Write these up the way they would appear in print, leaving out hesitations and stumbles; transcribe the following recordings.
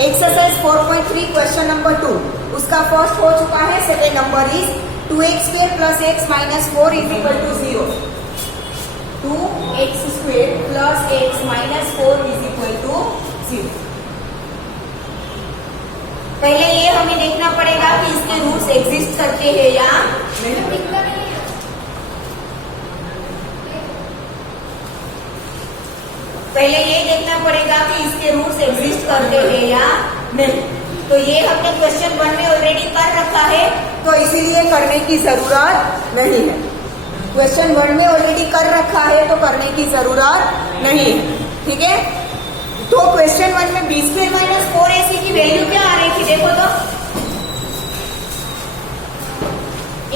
Exercise 4.3 question number 2 उसका first हो चुका है। Second number is 2x² plus x minus 4 is equal to 0। 2x² plus x minus 4 is equal to 0। पहले ये हमें देखना पड़ेगा कि इसके रूट्स एग्जिस्ट करते हैं या नहीं। पहले ये देखना पड़ेगा कि इसके रूट्स एग्जिस्ट करते हैं या नहीं। तो ये हमने क्वेश्चन 1 में ऑलरेडी कर रखा है, तो इसीलिए करने की जरूरत नहीं है। क्वेश्चन 1 में ऑलरेडी कर रखा है तो करने की जरूरत नहीं है, ठीक है। तो क्वेश्चन 1 में b² माइनस 4ac की वैल्यू क्या आ रही थी, देखो तो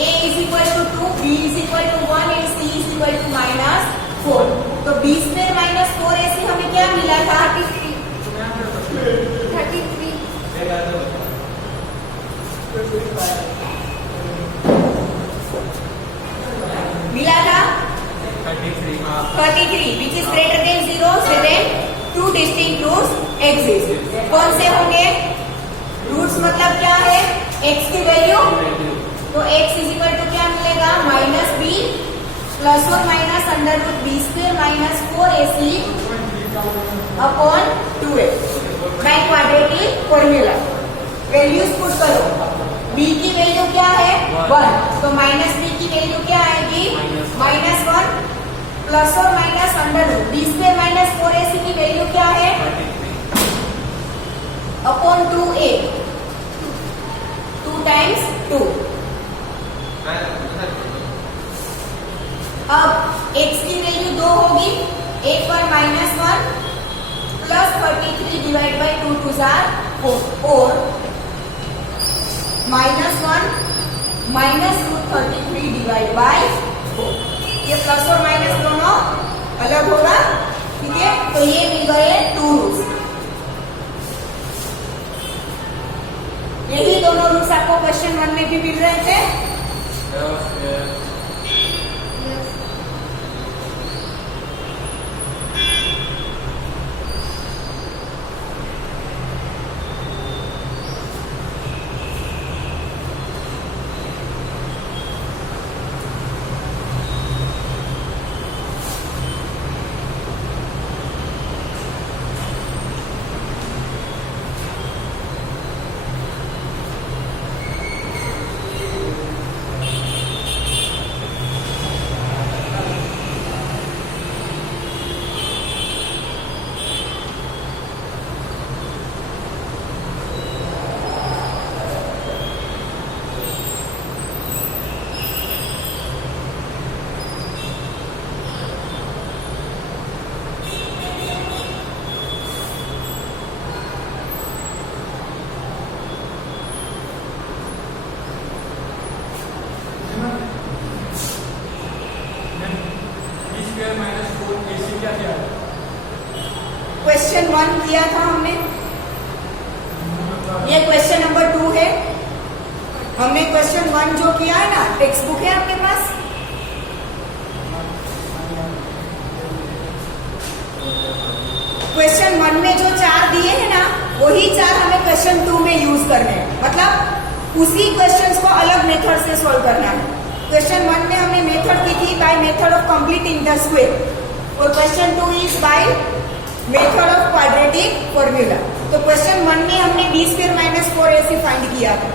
a is equal to 2, b is equal to 1 and c is equal to minus 4। तो b² माइनस 4ac हमें क्या मिला था, 33 मिला था 33 विच इज ग्रेटर देन 0 से देन 2 डिस्टिंक्ट रूट्स एग्जिस्ट। कौन से होंगे रूट्स, मतलब क्या है x की वैल्यू, तो x इज इक्वल टू क्या मिलेगा माइनस b प्लस और minus under root b² minus 4ac upon 2a by quadratic formula. Values put करो, b की वैल्यू क्या है 1, तो माइनस b की वैल्यू क्या आएगी माइनस 1 प्लस और minus under root b² minus 4ac की वैल्यू क्या है अपॉन 2a, 2 टाइम्स 2। अब x की वैल्यू 2 होगी, 1 पर minus 1 plus 33 divide by 2 two 4 और minus 1 minus root 33 divide by 4। ये प्लस और माइनस दोनों अलग होगा, ठीक है। तो ये मिल गए 2 रूट्स। यही दोनों रूट्स आपको क्वेश्चन 1 में भी मिल रहे थे। क्वेश्चन 1 किया था हमने, ये क्वेश्चन नंबर 2 है। हमने क्वेश्चन 1 जो किया है ना, टेक्स्ट बुक है आपके पास, क्वेश्चन 1 में जो 4 दिए हैं ना वही 4 हमें क्वेश्चन 2 में यूज करने हैं, मतलब उसी क्वेश्चंस को अलग मेथड से सॉल्व करना है। क्वेश्चन 1 में हमने मेथड की थी by method of completing the square, और question 2 is by method of quadratic formula. तो क्वेश्चन 1 में हमने b² माइनस 4ac फाइंड किया था।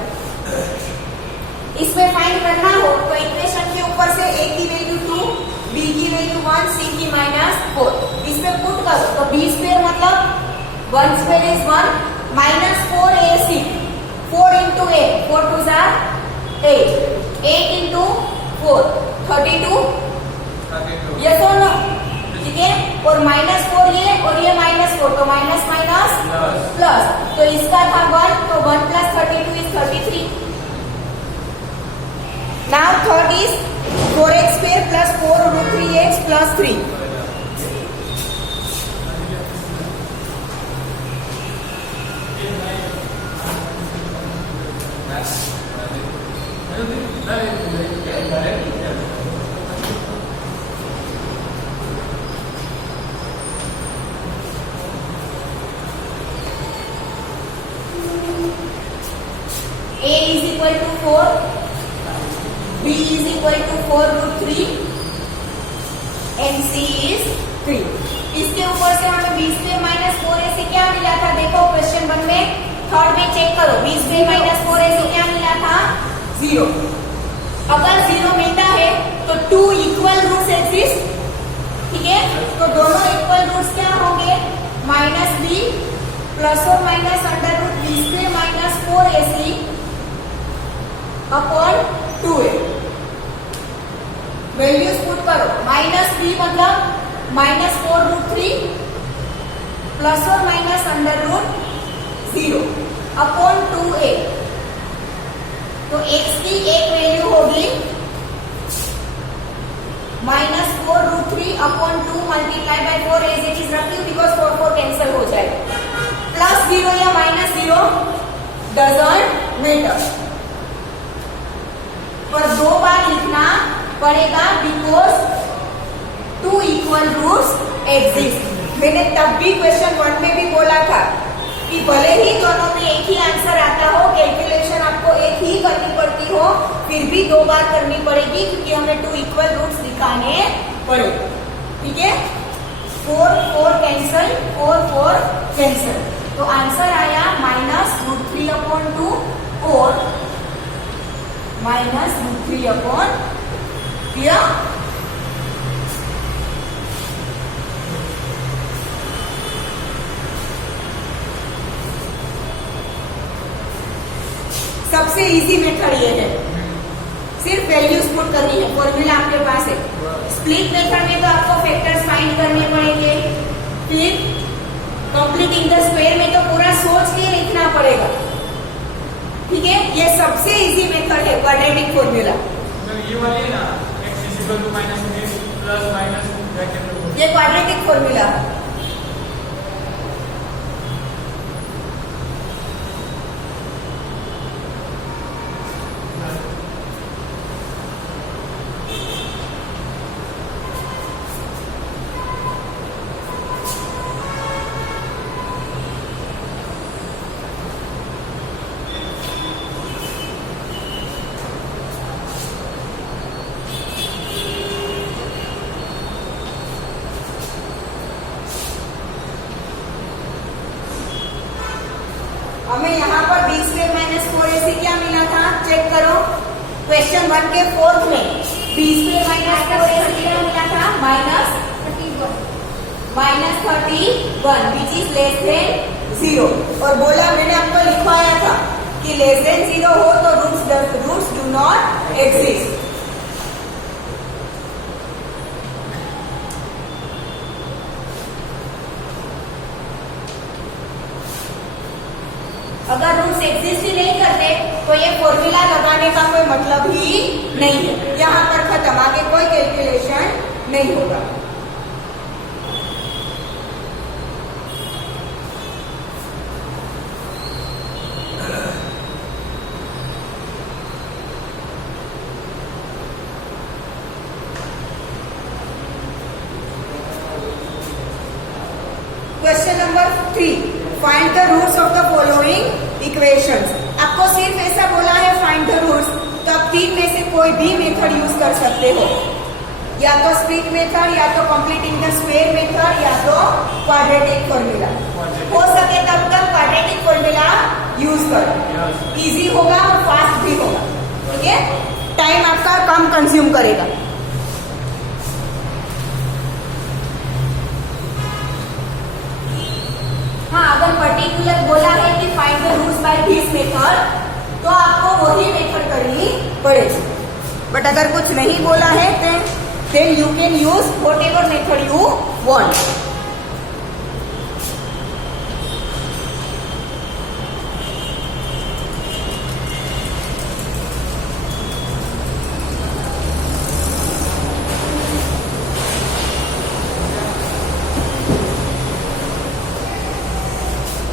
इसमें फाइंड करना हो तो इक्वेशन के ऊपर से a की वैल्यू 2, b की वैल्यू 1, c की माइनस 4, इसमें पुट करो। तो b² मतलब 1² is 1 minus 4ac, 4 into a, 4 two 8, 8 into 4 32, yes और नो, ठीक है। और माइनस 4 ये और ये माइनस 4, तो माइनस माइनस प्लस, तो इसका था 1, तो 1 plus 32 is 33। Now third is 4x² plus 4 root 3x plus 3। Equal to 4, b is equal to 4√3 and c is 3। इसके ऊपर से हमें b स्क्वायर माइनस 4ac क्या मिला था? देखो क्वेश्चन 1 में, थर्ड में चेक करो, b स्क्वायर माइनस 4ac क्या मिला था? 0। अगर 0 मिलता है तो 2 इक्वल रूट्स एग्जिस्ट, ठीक है? तो दोनों इक्वल रूट्स क्या होंगे? -b प्लस और minus under root b square minus 4ac upon 2a। Values put करो, -b मतलब -4√3 प्लस और minus under root 0 upon 2a। तो x की एक वैल्यू होगी -4√3 upon 2 multiply by 4 as it is रखती हूँ बिकॉज 4 कैंसिल हो जाएगा। +0 या -0 डजंट मैटर, पर 2 बार लिखना पड़ेगा बिकॉज 2 इक्वल रूट्स एग्जिस्ट। मैंने तब भी क्वेश्चन 1 में भी बोला था कि भले ही दोनों में एक ही आंसर आता हो, कैलकुलेशन आपको एक ही करनी पड़ती हो, फिर भी 2 बार करनी पड़ेगी क्योंकि हमें 2 इक्वल रूट्स दिखाने पड़ेगे, ठीक है? 4 कैंसल, 4 कैंसल, तो आंसर आया -√3 अपॉन 2 और -√3 अपॉन किया। सबसे इजी मेथड ये है, सिर्फ वैल्यूज पुट करनी है, फॉर्मूला आपके पास है। स्प्लिट मेथड में तो आपको फैक्टर्स फाइंड करने पड़ेंगे, फिर कंप्लीटिंग द स्क्वायर में तो पूरा सोच के लिखना पड़ेगा, ठीक है? ये सबसे इजी मेथड है क्वाड्रेटिक फॉर्मूला। ये वाली है ना, x equal to -b plus minus bracket, ये क्वाड्रेटिक फॉर्मूला। हमें यहाँ पर b स्क्वायर माइनस 4ac क्या मिला था? चेक करो, क्वेश्चन 1 के 4th में b स्क्वायर माइनस 4ac क्या मिला था? -31 विच इज लेस देन 0। और बोला, मैंने आपको लिखवाया था कि लेस देन 0 हो तो रूट्स डू नॉट एग्जिस्ट। अगर रूट्स एग्जिस्ट ही नहीं करते तो ये फॉर्मूला लगाने का कोई मतलब ही नहीं है, यहाँ पर खत्म, आगे कोई कैलकुलेशन नहीं होगा। Question number 3, find the roots of the following equations. आपको सिर्फ ऐसा बोला है फाइंड द रूट्स, तो आप 3 में से कोई भी मेथड यूज कर सकते हो, या तो स्प्लिट मेथड, या तो कंप्लीटिंग द स्क्वायर मेथड, या तो क्वाड्रेटिक फॉर्मूला। हो सके तब तक क्वाड्रेटिक फॉर्मूला यूज करो, इजी होगा और फास्ट भी होगा, ठीक है? टाइम आपका कम कंज्यूम करेगा। हाँ, अगर पर्टिकुलर बोला है कि find the roots by this method, तो आपको वही मेथड करनी पड़ेगी। बट अगर कुछ नहीं बोला है then you can use whatever method you want.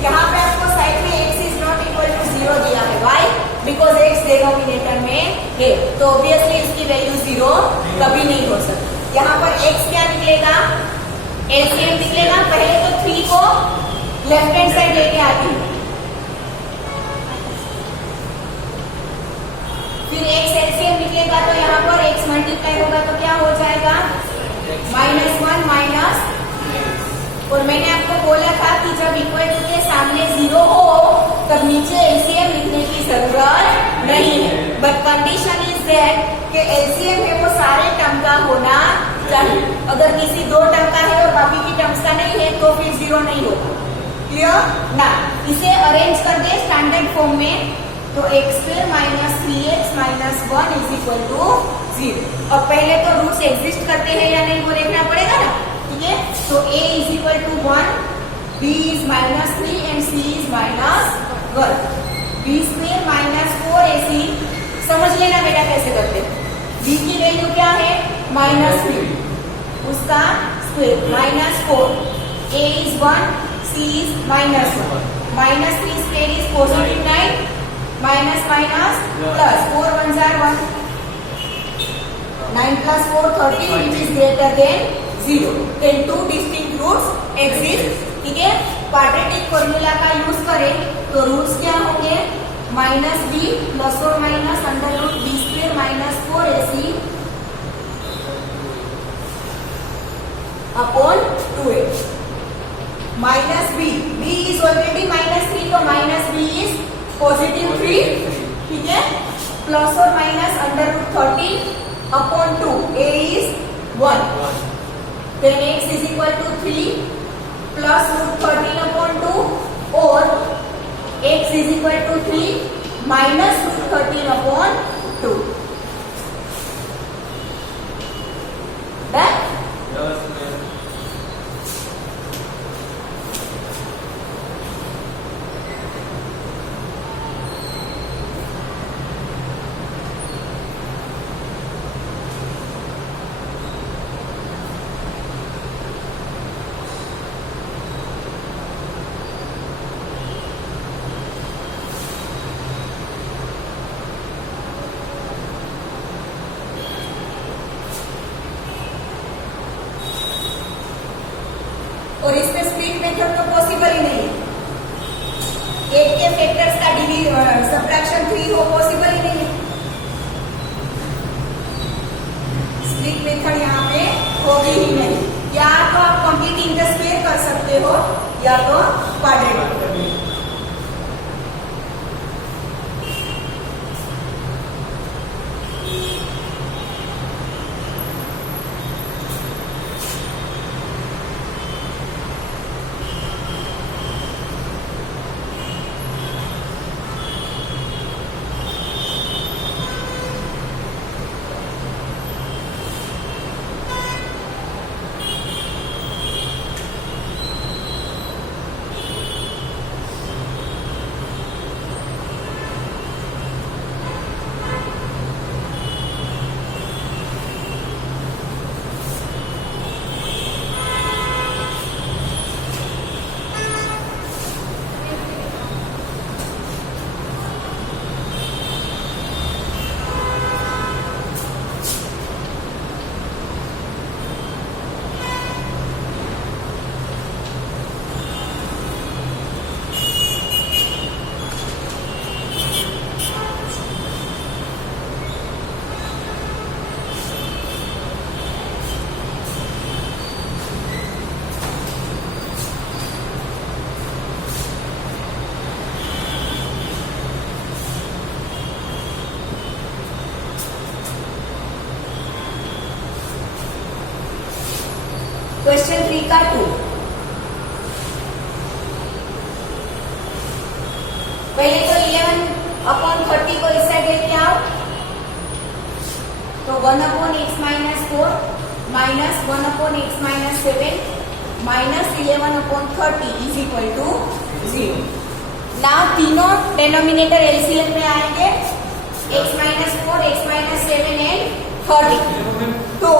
यहाँ पे आपको साइड में x is not equal to 0 दिया है, why? Because x डिनोमिनेटर में है, तो ऑब्वियसली उसकी वैल्यू 0 कभी नहीं हो सकती। यहाँ पर x क्या निकलेगा? LCM निकलेगा। पहले तो 3 को लेफ्ट हैंड साइड लेके आती हूँ, फिर x एलसीएम निकलेगा तो यहाँ पर x मल्टीप्लाई होगा तो क्या हो जाएगा -1 माइनस। और मैंने आपको बोला था कि जब इक्वल टू के सामने 0 हो तब नीचे एलसीएम लिखने की जरूरत नहीं है, बट कंडीशन इज दैट कि एलसीएम है वो सारे टर्म का होना चाहिए। अगर किसी 2 टर्म का है और बाकी की टर्म्स का नहीं है तो फिर 0 नहीं होगा। क्लियर ना? इसे अरेंज कर दे स्टैंडर्ड फॉर्म में तो x² minus 3x minus 1 is equal to 0। अब पहले तो रूट्स एग्जिस्ट करते हैं या नहीं वो देखना पड़ेगा ना, ठीक है? तो a is equal to 1, b is -3 and c is -1। b² minus 4ac, समझ लेना बेटा कैसे करते हैं। b की वैल्यू क्या है -3, उसका square -4, a is 1, c is -1, -3 square is positive 9, minus minus plus 4 1 jar 1, 9 plus 4 13 which is greater than 0. Then 2 distinct roots exist. ठीक है? क्वाड्रेटिक फॉर्मूला का यूज करें तो रूट्स क्या होंगे -b प्लस और minus √b² minus 4ac upon 2a -b, b is already -3 तो -b is positive 3, ठीक है? प्लस और minus √13 upon 2, a is 1, then x is equal to 3 plus √13 upon 2 और x is equal to 3 minus √13 upon 2। Done? और इसमें split method तो possible ही नहीं है। 8 के फैक्टर्स का सब्ट्रैक्शन 3 हो पॉसिबल ही नहीं है। स्प्लिट मेथड यहाँ पे होगी ही नहीं। या तो आप कंप्लीट इंटरस्क्वेयर कर सकते हो या तो क्वाड्रेटिक कर सकते हो। क्वेश्चन 3 का 2। पहले तो 11/30 को इस साइड लेके आओ तो 1/x - 4 minus 1/x - 7 minus 11/30 is equal to 0। Now तीनों डिनोमिनेटर एलसीएम में आएंगे, x - 4, x - 7 एंड 30। तो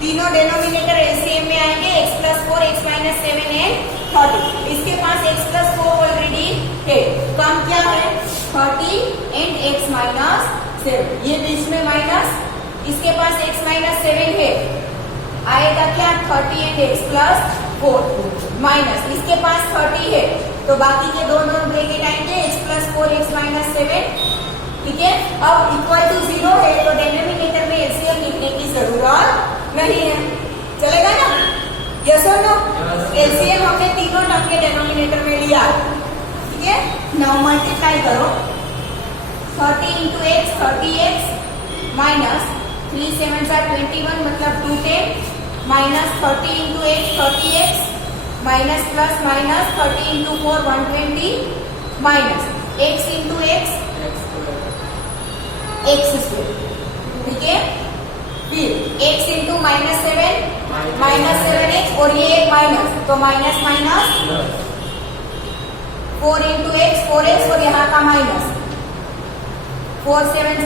तीनों डिनोमिनेटर एलसीएम में आएंगे, x + 4, x - 7 एंड 30। इसके पास x + 4 ऑलरेडी है, कम क्या है 30 एंड x - 7, ये बीच में माइनस, इसके पास x - 7 है, आएगा क्या 30 एंड x + 4 माइनस इसके पास 30 है तो बाकी के दोनों ब्रैकेट आएंगे x प्लस 4x माइनस 7, ठीक है। अब इक्वल टू 0 है तो डिनोमिनेटर में एलसीएम लिखने की जरूरत नहीं है, चलेगा ना? यस और नो? एलसीएम हमने तीनों टर्म के डिनोमिनेटर में लिया, ठीक है। नाउ मल्टीप्लाई करो 30 इंटू एक्स 30x माइनस 3 7 21 मतलब 210 minus 30 into x 30x minus plus minus 30 into 4 120 minus x into x x square, ठीक है। फिर x into minus 7 minus 7x और ये एक माइनस तो minus minus 4 into x 4x और यहाँ का माइनस 4 7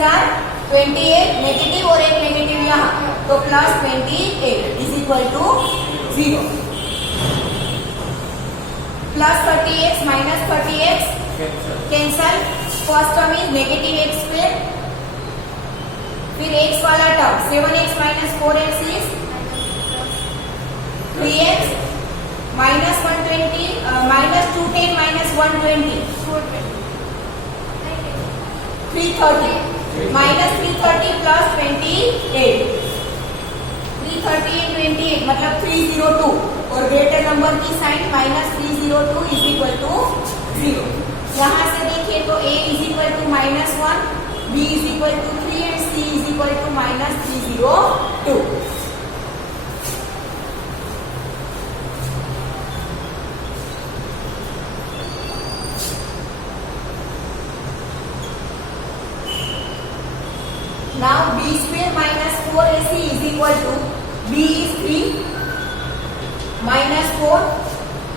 28 नेगेटिव और एक नेगेटिव यहाँ तो plus 28 is equal to 0 plus 30x minus 30x cancel, first term is negative X square, फिर x वाला term 7x minus 4x is 3x minus 120 minus 210 minus 120 330 minus 330 plus 28 330 and 28 मतलब 302 और greater number की sign minus 302 is equal to 0। यहाँ से देखिए तो a is equal to minus 1, b is equal to 3 and c is equal to minus 302। Now b square minus 4ac is equal to b is 3 minus 4,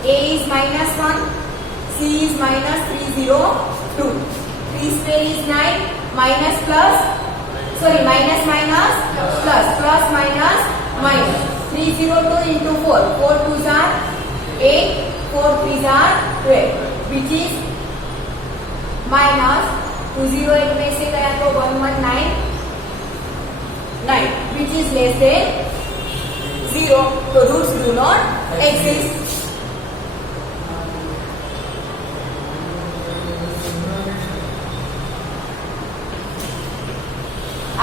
a is minus 1, c is minus 302. 3 square is 9 minus plus sorry minus minus plus plus minus minus 302 into 4 4 2s are 8 4 3s are 12 which is minus 208 में से गया तो 119 9 which is less than 0 so roots do not exist।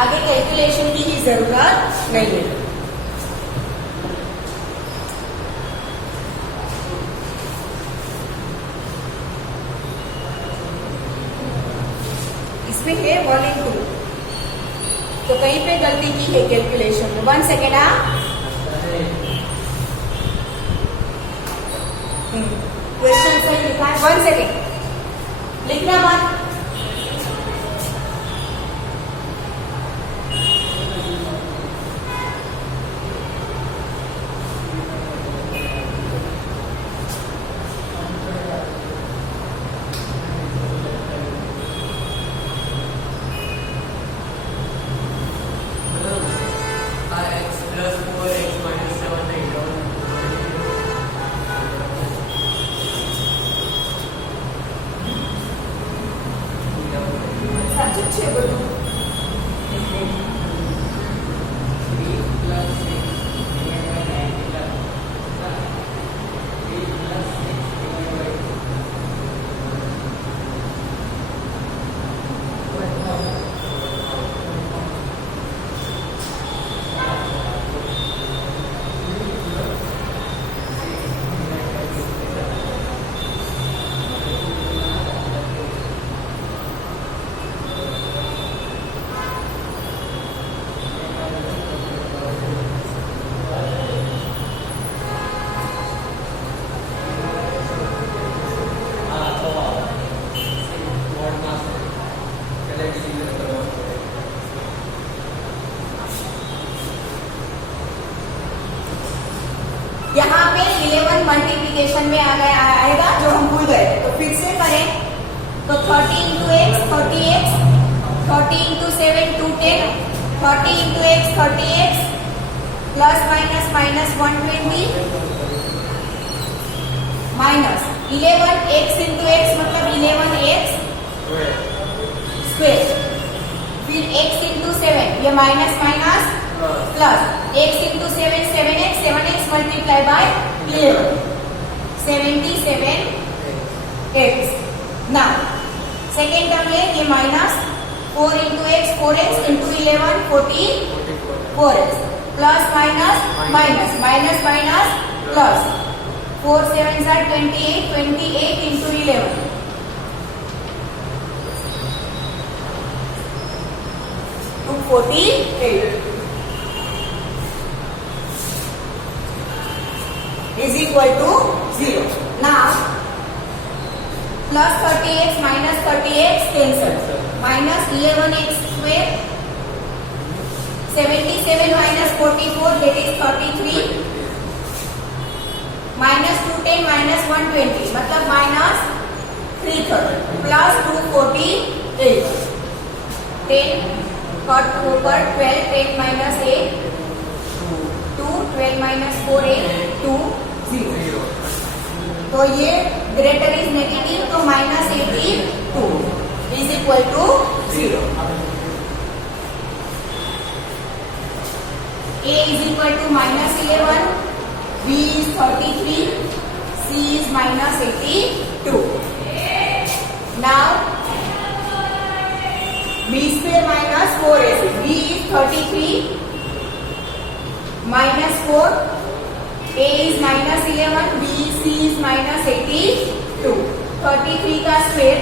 आगे calculation की ही जरूरत नहीं है। इसमें है 1 and 2 तो कहीं पे गलती की है कैलकुलेशन में। 1 सेकेंड क्वेश्चन सही लिखा है 1 सेकेंड लिखना मत। यहाँ पे 11 मल्टीप्लीकेशन में आ गया आएगा जो हम भूल गए तो फिर से करें तो 30 into x 30x 30 into 7 210 30 into x 30x plus minus minus 120 minus 11 x into x मतलब 11x स्क्वेयर फिर x इंटू 7 ये minus minus plus x into 7 7x 7x multiply by 11. 77 x. Now second term है ये minus 4 into x 4x into 11 44x plus minus minus minus minus plus 4 7s are 28 28 into 11 248 is equal to 0. Now plus 30x minus 30x cancel. Minus 11x square. 77 minus 44 that is 33. Minus 210 minus 120 मतलब minus 330 plus 248. 10 cut over 12 10 minus 8 2 12 minus 4 8 2 0. तो ये greater is negative तो minus 82 is equal to 0. A is equal to minus 11, B is 33, C is minus 82. Now B square minus 4AC. B is 33 minus 4. A is minus 11, B, C is minus 82. 33 का square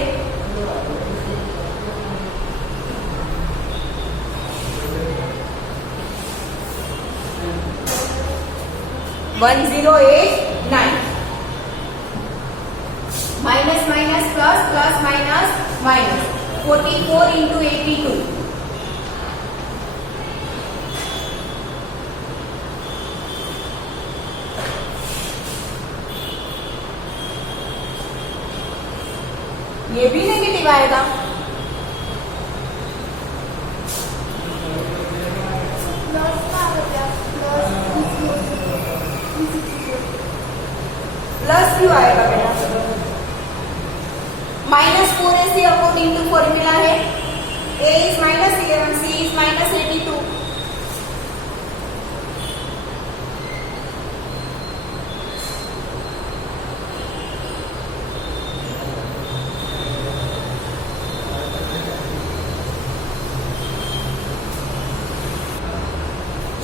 1089. Minus minus plus plus minus minus 44 into 82. ये भी negative आएगा. Plus क्यों आएगा बेटा? Minus 4ac according to formula है. A is minus 11, C is minus 82.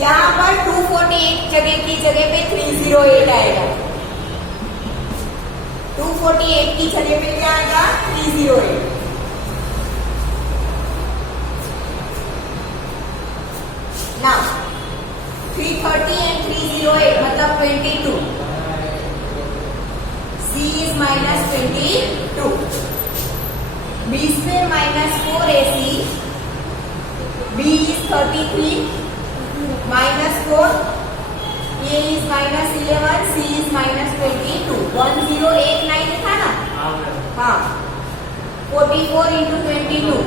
यहाँ पर 248 जगह की जगह पे 308 आएगा. 248 की जगह पे क्या आएगा? 308. Now 330 and 308 मतलब 22. C is minus 22. B square minus 4AC. B is 33 minus 4. A is minus 11, C is minus 22. 1089 था ना? हाँ. 44 into 22.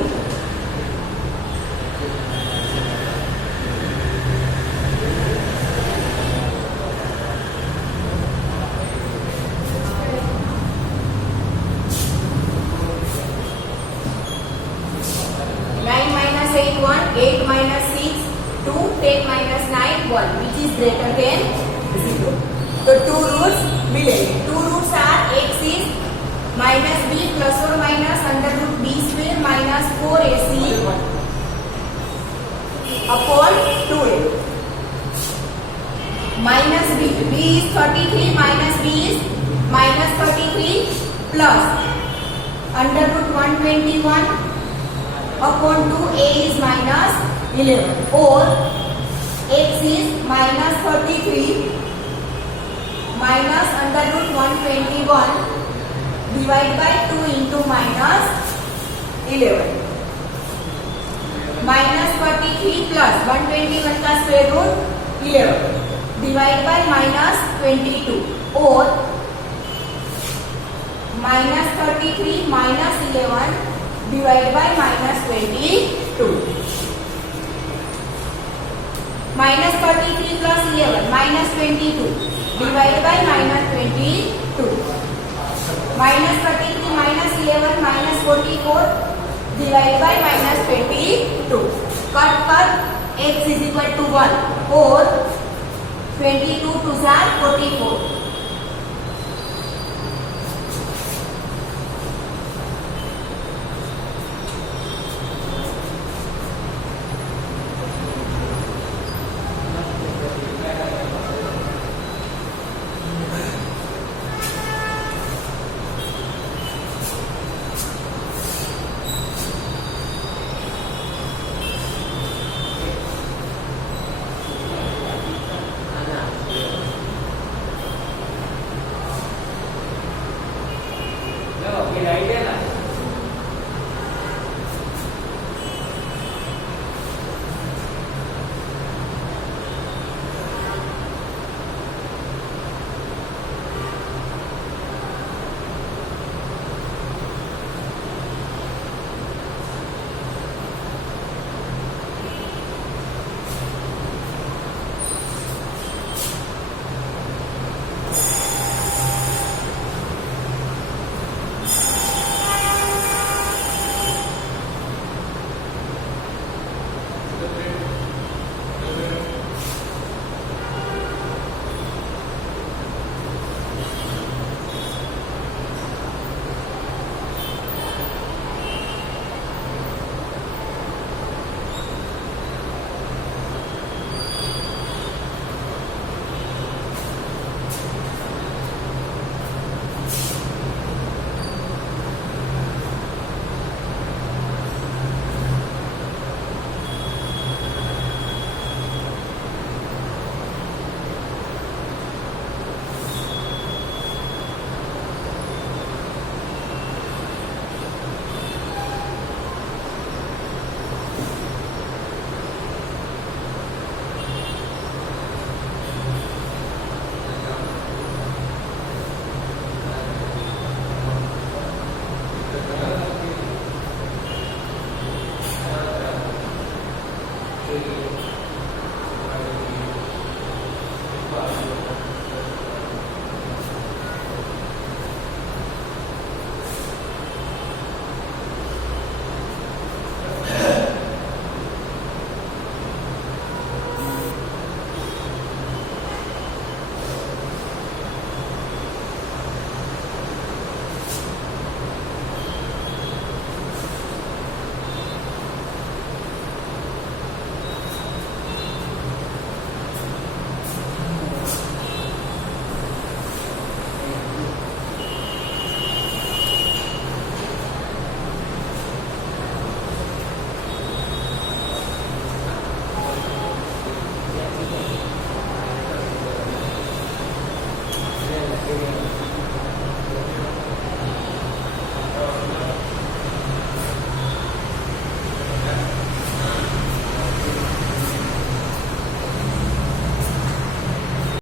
Eight minus 6, 2, 10 minus 9, 1, which is greater than 0. So two roots मिलेंगे. Two roots are x is minus b plus or minus under root b square minus 4ac upon 2a. Minus b. B is 33 minus b is minus 33 plus under root 121 upon 2a is minus 11 or x is minus 33 minus under root 121 divided by 2 into minus 11. Minus 33 plus 121 का square root 11 divided by minus 22 or minus 33 minus 11 divided by minus 22. Minus 33 plus 11 minus 22 divided by minus 22. Minus 33 minus 11 minus 44 divided by minus 22. Cut x is equal to 1 or 22 to 44. ये